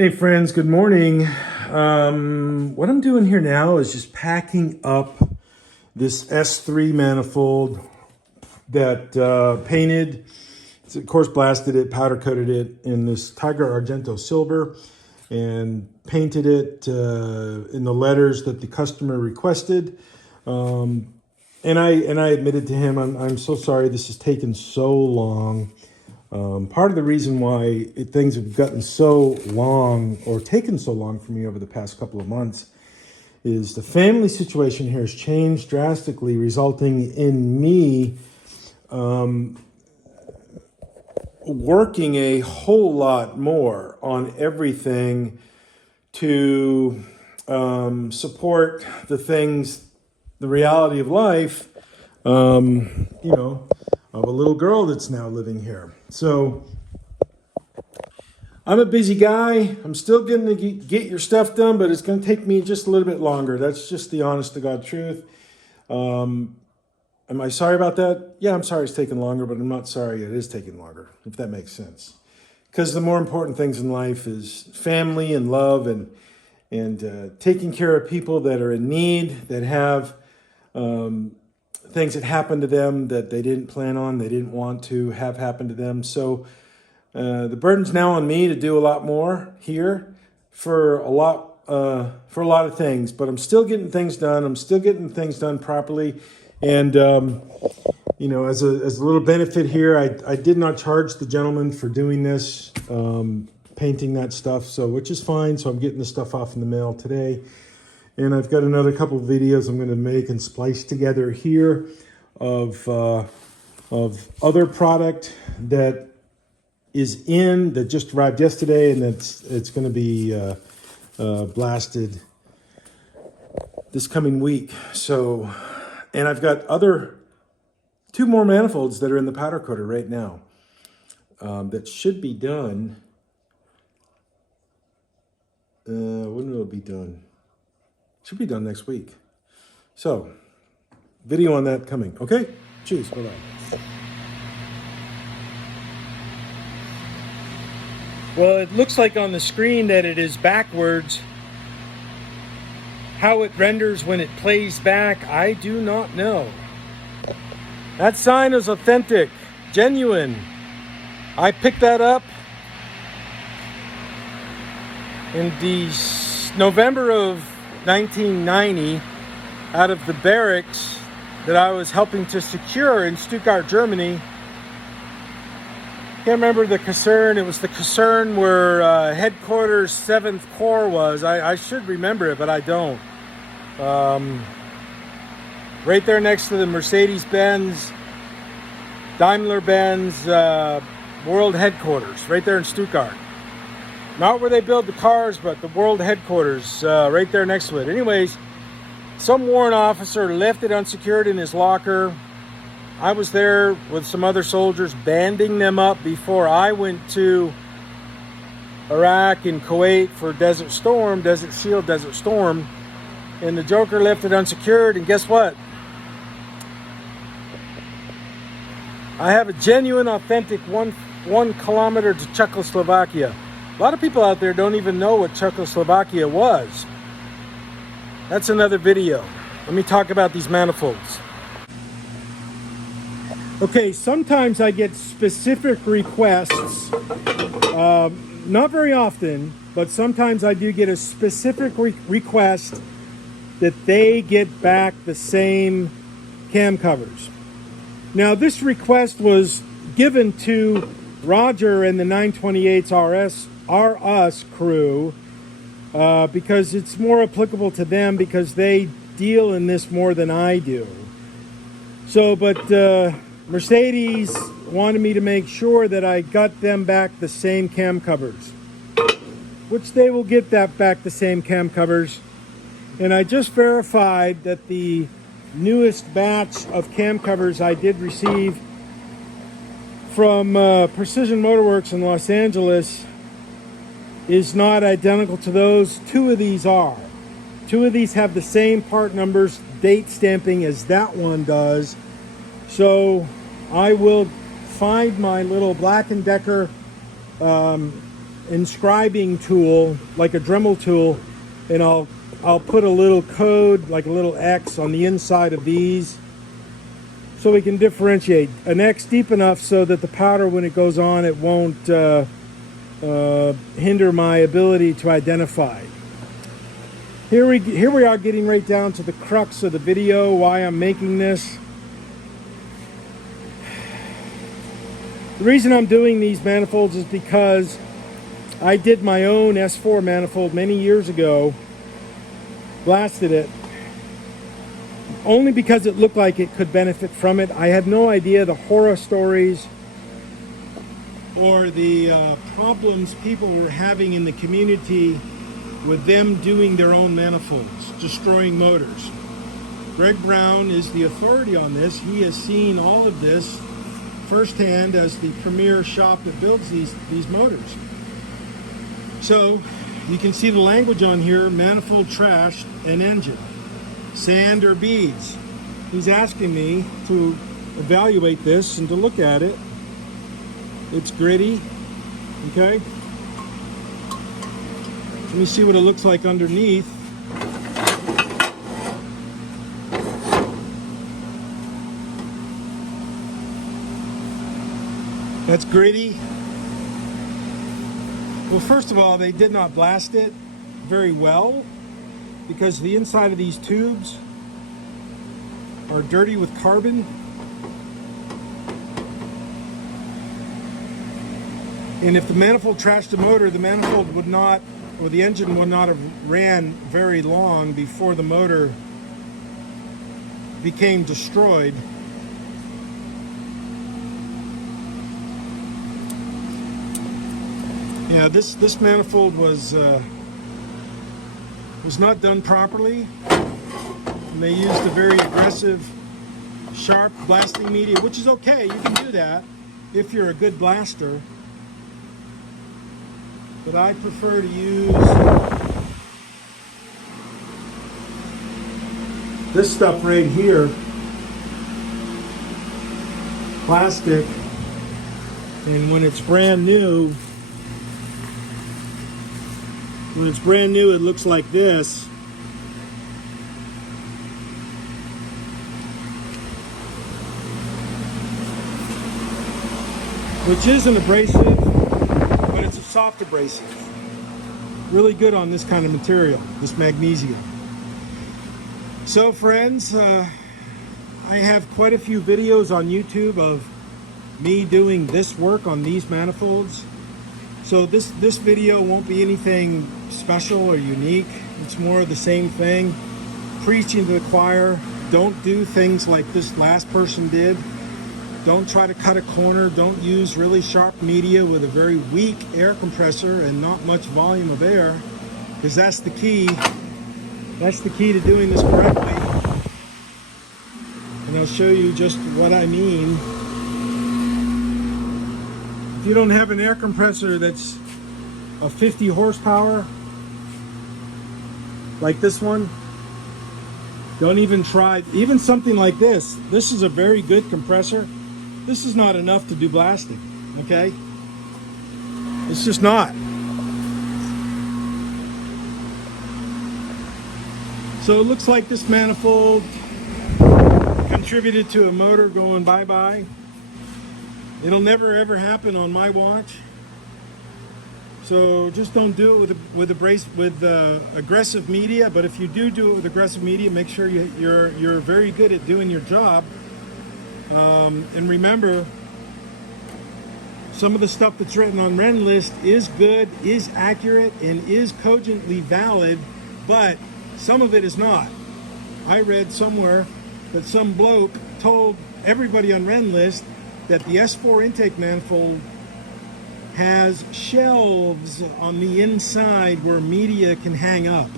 Hey friends, good morning. What I'm doing here now is just packing up this S3 manifold that painted, of course blasted it, powder coated it in this Tiger Argento silver and painted it in the letters that the customer requested. And I admitted to him, I'm so sorry this has taken so long. Part of the reason why things have gotten so long or taken so long for me over the past couple of months is the family situation here has changed drastically, resulting in me working a whole lot more on everything to support the things, the reality of life, of a little girl that's now living here. So I'm a busy guy. I'm still going to get your stuff done, but it's going to take me just a little bit longer. That's just the honest to God truth. Am I sorry about that? Yeah, I'm sorry it's taking longer, but I'm not sorry it is taking longer, if that makes sense. Because the more important things in life is family and love and taking care of people that are in need, that have things that happen to them that they didn't plan on, they didn't want to have happen to them. So the burden's now on me to do a lot more here for a lot of things, but I'm still getting things done. I'm still getting things done properly. And, as a little benefit here, I did not charge the gentleman for doing this, painting that stuff, which is fine. So I'm getting the stuff off in the mail today. And I've got another couple of videos I'm going to make and splice together here of other product that that just arrived yesterday, and it's going to be blasted this coming week. So, and I've got two more manifolds that are in the powder coater right now that should be done. When will it be done? Should be done next week. So, video on that coming. Okay? Cheers. Bye-bye. Well, it looks like on the screen that it is backwards. How it renders when it plays back, I do not know. That sign is authentic, genuine. I picked that up in the November of 1990 out of the barracks that I was helping to secure in Stuttgart, Germany. Can't remember the Kaserne. It was the Kaserne where headquarters 7th Corps was. I should remember it, but I don't. Right there next to the Mercedes-Benz, Daimler-Benz world headquarters, right there in Stuttgart. Not where they build the cars, but the world headquarters right there next to it. Anyways, some warrant officer left it unsecured in his locker. I was there with some other soldiers banding them up before I went to Iraq and Kuwait for Desert Shield, Desert Storm. And the Joker left it unsecured, and guess what? I have a genuine, authentic 1 kilometer to Czechoslovakia. A lot of people out there don't even know what Czechoslovakia was. That's another video. Let me talk about these manifolds. Okay, sometimes I get specific requests, not very often, but sometimes I do get a specific request that they get back the same cam covers. Now, this request was given to Roger and the 928's RS crew because it's more applicable to them because they deal in this more than I do. So, but Mercedes wanted me to make sure that I got them back the same cam covers, which they will get that back the same cam covers. And I just verified that the newest batch of cam covers I did receive from Precision Motorworks in Los Angeles is not identical to those. 2 of these are. 2 of these have the same part numbers, date stamping as that one does. So I will find my little Black & Decker inscribing tool, like a Dremel tool, and I'll put a little code, like a little X on the inside of these, so we can differentiate. An X deep enough so that the powder, when it goes on, it won't hinder my ability to identify. Here we are, getting right down to the crux of the video, why I'm making this. The reason I'm doing these manifolds is because I did my own S4 manifold many years ago, blasted it, only because it looked like it could benefit from it. I had no idea the horror stories or the problems people were having in the community with them doing their own manifolds, destroying motors. Greg Brown is the authority on this. He has seen all of this firsthand as the premier shop that builds these motors. So you can see the language on here: manifold trash and engine, sand or beads. He's asking me to evaluate this and to look at it. It's gritty, okay? Let me see what it looks like underneath. That's gritty. Well, first of all, they did not blast it very well, because the inside of these tubes are dirty with carbon. And if the manifold trashed the motor, the manifold would not, or the engine would not have ran very long before the motor became destroyed. Yeah, this manifold was not done properly, and they used a very aggressive, sharp blasting media, which is okay. You can do that if you're a good blaster, but I prefer to use this stuff right here, plastic. And when it's brand new, it looks like this. Which isn't abrasive, but it's a soft abrasive. Really good on this kind of material, this magnesium. So friends, I have quite a few videos on YouTube of me doing this work on these manifolds. So this video won't be anything special or unique. It's more of the same thing. Preaching to the choir. Don't do things like this last person did. Don't try to cut a corner. Don't use really sharp media with a very weak air compressor and not much volume of air, because that's the key. That's the key to doing this correctly. And I'll show you just what I mean. If you don't have an air compressor that's a 50 horsepower, like this one, don't even try. Even something like this. This is a very good compressor. This is not enough to do blasting, okay? It's just not. So it looks like this manifold contributed to a motor going bye-bye. It'll never ever happen on my watch. So just don't do it with aggressive media. But if you do it with aggressive media, make sure you're very good at doing your job. And remember, some of the stuff that's written on Renlist is good, is accurate, and is cogently valid, but some of it is not. I read somewhere that some bloke told everybody on Renlist that the S4 intake manifold has shelves on the inside where media can hang up.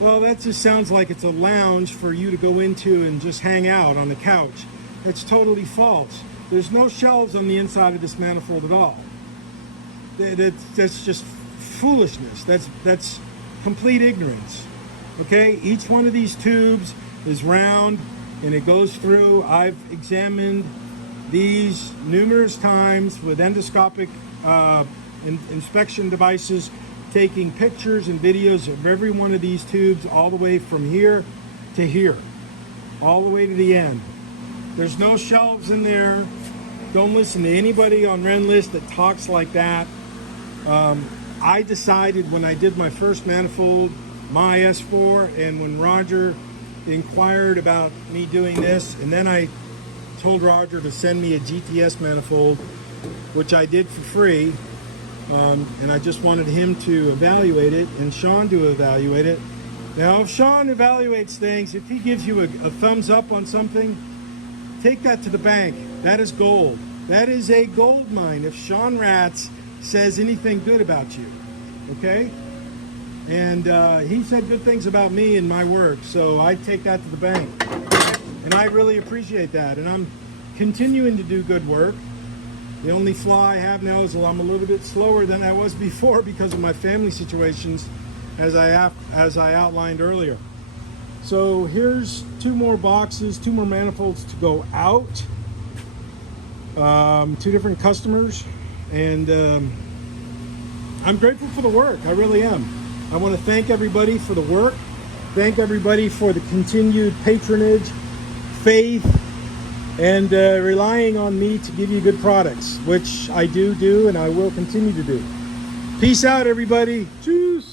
Well, that just sounds like it's a lounge for you to go into and just hang out on the couch. It's totally false. There's no shelves on the inside of this manifold at all. That's just foolishness. That's complete ignorance. Okay, each one of these tubes is round and it goes through. I've examined these numerous times with endoscopic inspection devices, taking pictures and videos of every one of these tubes all the way from here to here, all the way to the end. There's no shelves in there. Don't listen to anybody on Renlist that talks like that. I decided when I did my first manifold, my S4, and when Roger inquired about me doing this, and then I told Roger to send me a GTS manifold, which I did for free, and I just wanted him to evaluate it and Sean to evaluate it. Now, if Sean evaluates things, if he gives you a thumbs up on something, take that to the bank. That is gold. That is a gold mine if Sean Ratz says anything good about you, okay? And he said good things about me and my work, so I take that to the bank. And I really appreciate that, and I'm continuing to do good work. The only flaw I have now is I'm a little bit slower than I was before because of my family situations, as I outlined earlier. So here's 2 more boxes, 2 more manifolds to go out. 2 different customers, and I'm grateful for the work. I really am. I want to thank everybody for the work, thank everybody for the continued patronage, faith, and relying on me to give you good products, which I do and I will continue to do. Peace out, everybody. Cheers.